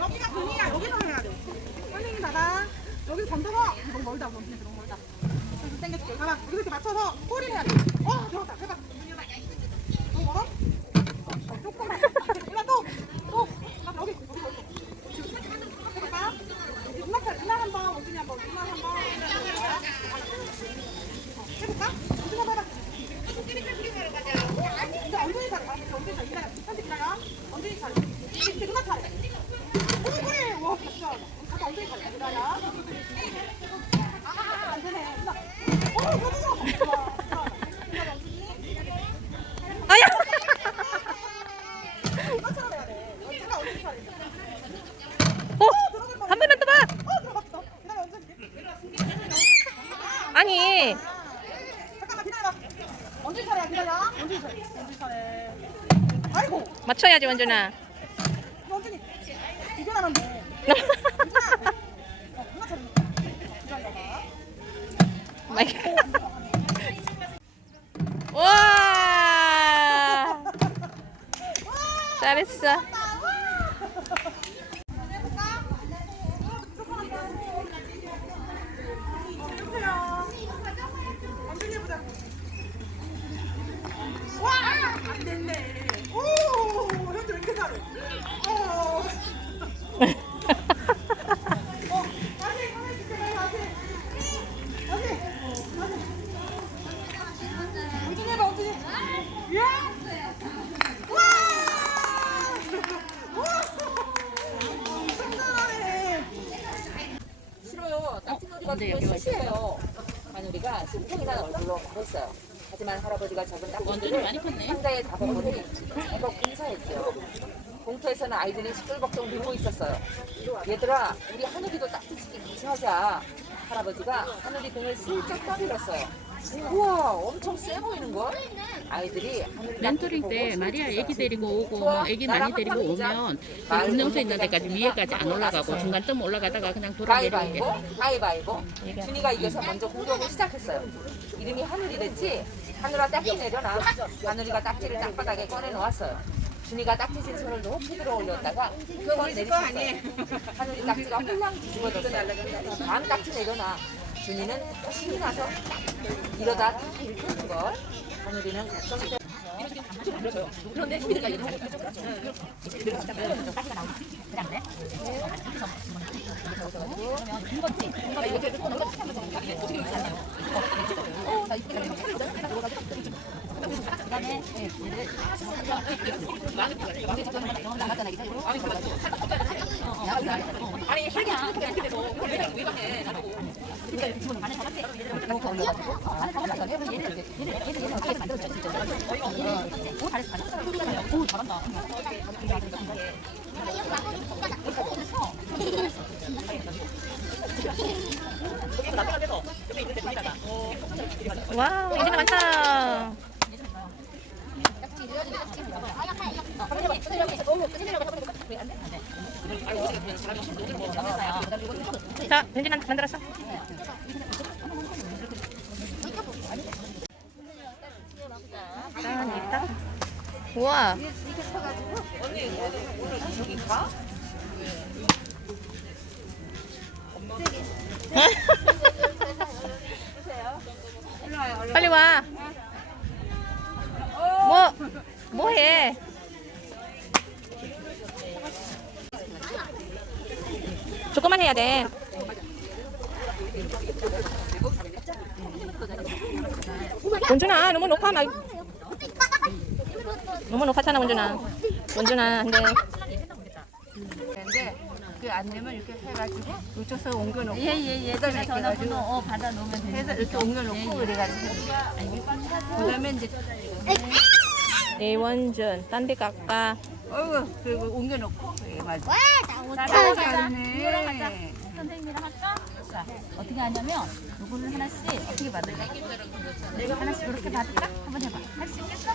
여기가 공이야. 여기서 해야 돼. 선생님 봐봐. 여기서 던져서 너무 멀다. 너무 너무 멀다. 그래서 당겨줄게. 가만. 여기서 이렇게 맞춰서 꼬리를 해야 돼. 어, 들어갔다. 해봐. 너무 멀어? 어, 조금만 또. 또. 아, 여기. 여기. 여기. 해볼까? 누나 차, 누나 한 번, 원준이 한 번, 누나 한 번. 어, 해볼까? 원준이 한번 해봐. 이제 원준이 차례. 알았지? 원준이 차례. 기다려. 현지 기다려. 원준이 차례. 이제 누나 차례. 오, 그래. 와, 진짜. 잠깐 원준이 차례. 기다려. 아, 안 되네. 누나. 오, 너무 좋아. 좋아. 좋아. 기다려, 원준이. 아야! 누나처럼 해야 돼. 원준이가 원준이 차례. 어! 한 번만 더 봐! 어, 들어갔어. 기다려, 원준이. 아니, 잠깐만 기다려봐. 원준 차례야 기다려. 원준 차례. 원준 차례. 아이고 맞춰야지, 원준아. 원준이 이거 돼. 원준아. 어, 누나 차례. 기다려봐. 마이크. 와! 잘했어. 해보세요. 원준이 해보자. 와! 안 됐네. 오! 현주 왜 이렇게 잘해? 어. 어, 다시, 다시 줄게, 다시. 다시. 다시. 원준이 해봐, 원준이. 예? 와! 와! 엄청 잘하네. 정말 시시해요. 마누리가 심통이나 얼굴로 말했어요. 하지만 할아버지가 적은 딱지들을 상자에 잡아보니 제법 근사했죠. 공터에서는 아이들이 시끌벅적 놀고 있었어요. 얘들아, 우리 하늘이도 딱지치기 같이 하자. 할아버지가 하늘이 등을 슬쩍 떠밀었어요. 우와, 엄청 세 보이는 걸? 아이들이 멘토링 때 마리아 애기 데리고 오고 뭐 애기 많이 데리고 오면 그 금능수 있는 데까지 위에까지 안 올라가고 중간 점 올라가다가 그냥 돌아 내리는 게 가위바위보, 가위바위보. 준이가 이겨서 먼저 공격을 시작했어요. 이름이 하늘이 됐지? 하늘아 딱지 내려놔. 하늘이가 딱지를 땅바닥에 꺼내 놓았어요. 준이가 딱지진 손을 높이 들어 올렸다가 손을 내리쳤어요. 하늘이 딱지가 홀랑 뒤집어졌어요. 다음 딱지 내려놔. 준이는 또 신이 나서 이러다 다 잃겠는 걸. 하늘이는 걱정이 돼. 그런데 준이가 이러고 아니 혈기 안 나게 이렇게 돼서 왜 가- 왜 가해 나보고 와우, 이제 많다. 자, 현진아 만들었어. 짠, 있다. 우와. 언니 오늘 저기 가? 빨리 와. 뭐, 뭐 해? 조금만 해야 돼. 원준아, 너무 높아. 막. 너무 높았잖아, 원준아. 원준아. 근데 그안 되면 이렇게 해가지고 이쪽서 옮겨놓고 예예예 그다음에 전화번호 어 받아 놓으면 되는 해서 이렇게 옮겨놓고 그래가지고 그다음에 이제 네, 원준. 딴데 갈까? 어이구 그리고 옮겨놓고 예 맞아 가자 잘하네 선생님이랑 할까? 자 어떻게 하냐면 요거를 하나씩 어떻게 받을까? 내가 하나씩 이렇게 받을까? 한번 해봐 할 수 있겠어?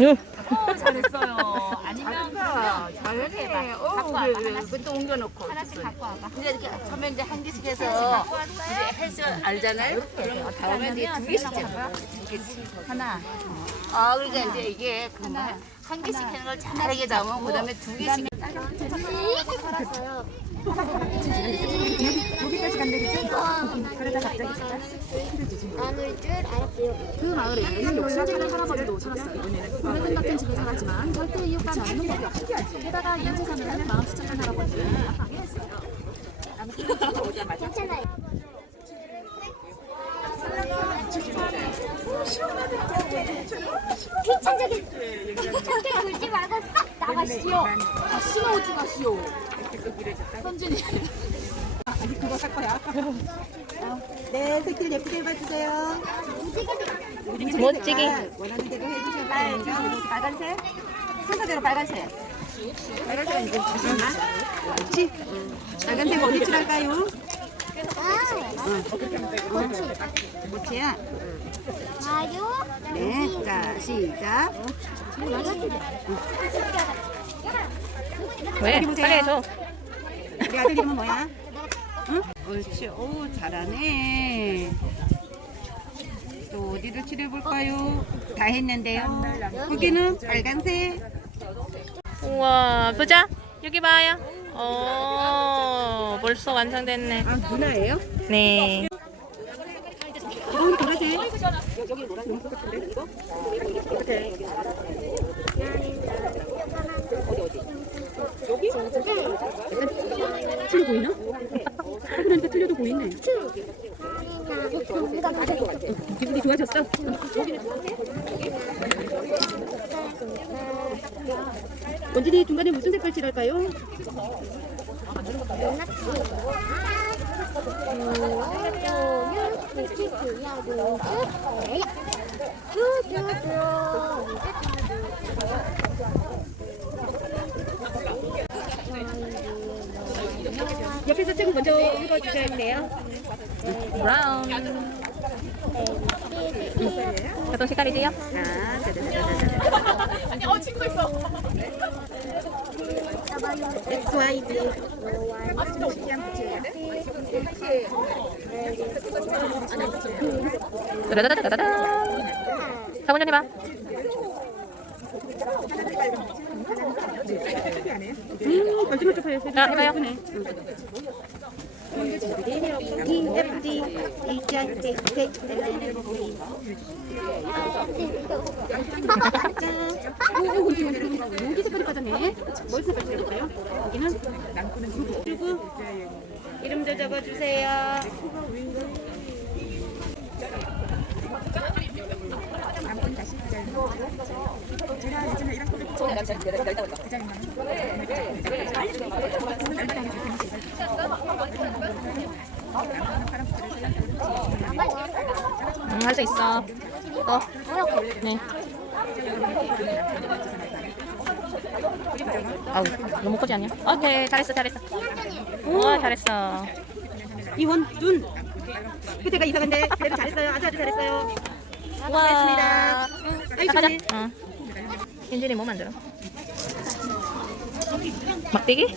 응. 어 잘했어요 아니면 그러면 와, 잘해. 어, 왜, 왜, 그또 옮겨놓고. 하나씩 갖고 와봐. 이제 이렇게 처음에 이제 한 개씩 해서 이제 헬스 알잖아요? 그럼 다음에 이제 두 개씩 잡아. 두 개씩. 하나. 아, 그러니까 이제 이게 그한 한 개씩 하는 걸 잘하게 나오면 그다음에 두 개씩. 여기까지 간대 그지? 그러다 갑자기 나눌 줄 알았어요. 그 마을에는 욕심쟁이 할아버지도 살았어요. 오래된 같은 집에 살았지만 절대 이웃과 나누는 법이 없고 게다가 이웃에 사는 마음 수척한 할아버지는 아파하게 했어요. 괜찮아요. 귀천적인 귀찮게 굴지 말고 싹 나가시오. 다시 오지 마시오. 현진이 아니 그거 살 거야. 어, 네, 새끼를 예쁘게 해봐주세요. 멋지게. 원하는 대로 해주셔도. 빨간색. 순서대로 빨간색. 빨간색 이제. 그렇지. 빨간색 어디 칠할까요? 모치야. 아유. 네, 자 시작. 왜? 보세요. 빨리 해줘. 우리 아들 이름은 뭐야? 응? 옳지. 오 잘하네. 또 어디를 칠해 볼까요? 다 했는데요. 여기는 빨간색. 우와, 보자. 여기 봐요. 오, 벌써 완성됐네. 아 누나예요? 네. 이건 보라색. 틀려 보이나? 하늘한테 틀려도 보이네. 누가 맞아? 기분이 좋아졌어? 원진이 중간에 무슨 색깔 칠할까요? 옆에서 책 먼저 읽어주셔야 돼요. 브라운. 어떤 색깔이지요? 아, 자자자자자. 아니, 어, 친구 있어. X, Y, Z. 따다다다다다. 전 해봐. 음, 마지막 쪽 해서 자, 해봐요. 오, 여기 색깔이 빠졌네. 뭘 색깔 써볼까요? 여기는 그리고 이름도 적어주세요. 응, 할수 있어. 또. 네. 아우, 너무 커지 않냐? 오케이, 잘했어, 잘했어. 우와, 잘했어. 이원준. 그때가 이상한데 그래도 잘했어요. 아주 아주 잘했어요. 우와. 자, 가자. 좋네. 응. 현진이 뭐 만들어? 막대기?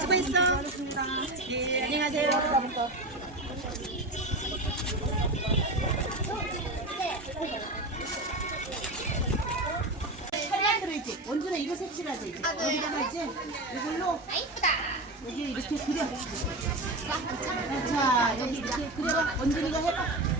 수고했어. 네, 안녕하세요. 원준아 이거 색칠하자 이제. 여기다가 이제 이걸로 여기 이렇게 그려. 자 여기 이렇게 그려봐. 원준이가 해봐.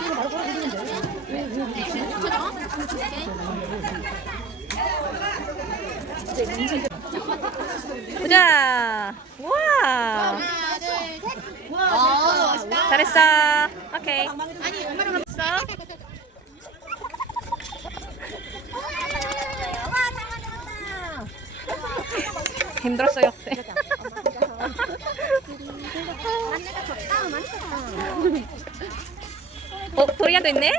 보자. 와. 잘했어. 오케이. 아니, 엄마랑 했어. 힘들었어요. 어, 도리안도 있네?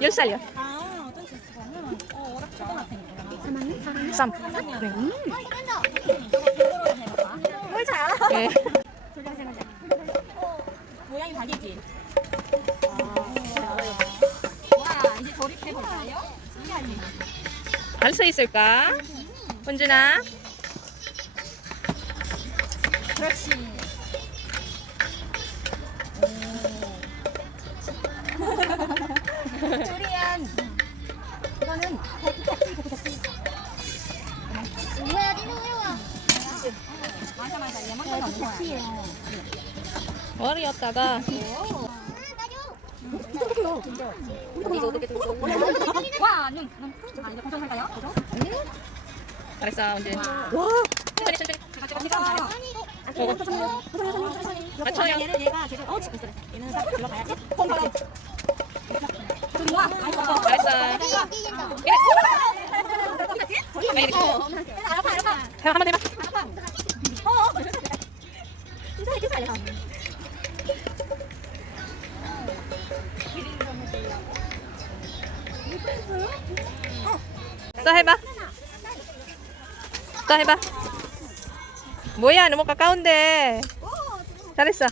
열 살이요. 쌈. 네. 뭘 잘하나? 네. 모양이 다르지? 와, 이제 조립해 볼까요? 신기하지? 할수 있을까? 훈준아. 그렇지. 조리안. 이거는 뭐야, 니는 왜 와? 맞아 맞아 레몬도 넣는 거야. 머리였다가 와, 눈, 눈. 아, 이제 고정할까요? 고정? 잘했어, 훈준. 와. 천천히, 천천히. 맞춰요. 얘는 얘가 계속 어 지금 있어. 얘는 싹 들어가야지. 폼 받아. 한번 해봐. 또 해봐. 또 해봐. 뭐야, 너무 가까운데. 잘했어.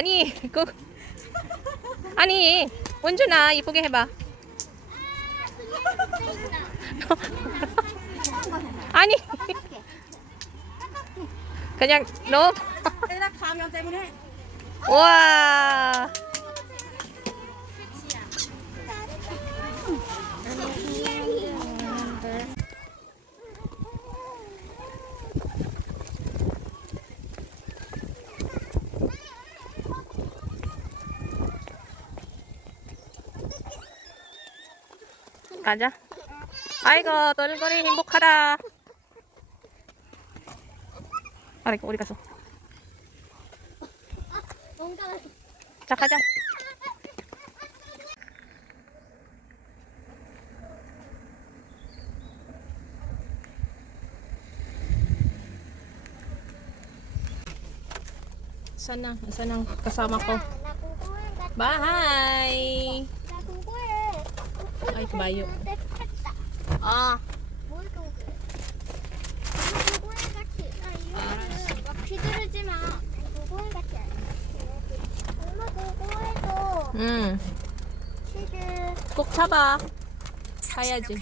아니, 그 아니, 원준아 이쁘게 해봐. 아니, 그냥 너. 가면 때문에. 와. 가자. 아이고, 똘똘이 행복하다. 아이고, 어디 갔어? 자, 가자. Sana, sana ang kasama ko. 나 궁금해. Bye! 나 궁금해. Ay, kabayo. 내 탔다. 뭘 궁금해? 궁금해 같이. 나 이거는 막 휘두르지 마. 궁금해 같이. 안 해. 엄마 궁금해도 음. 꼭 잡아. 사야지.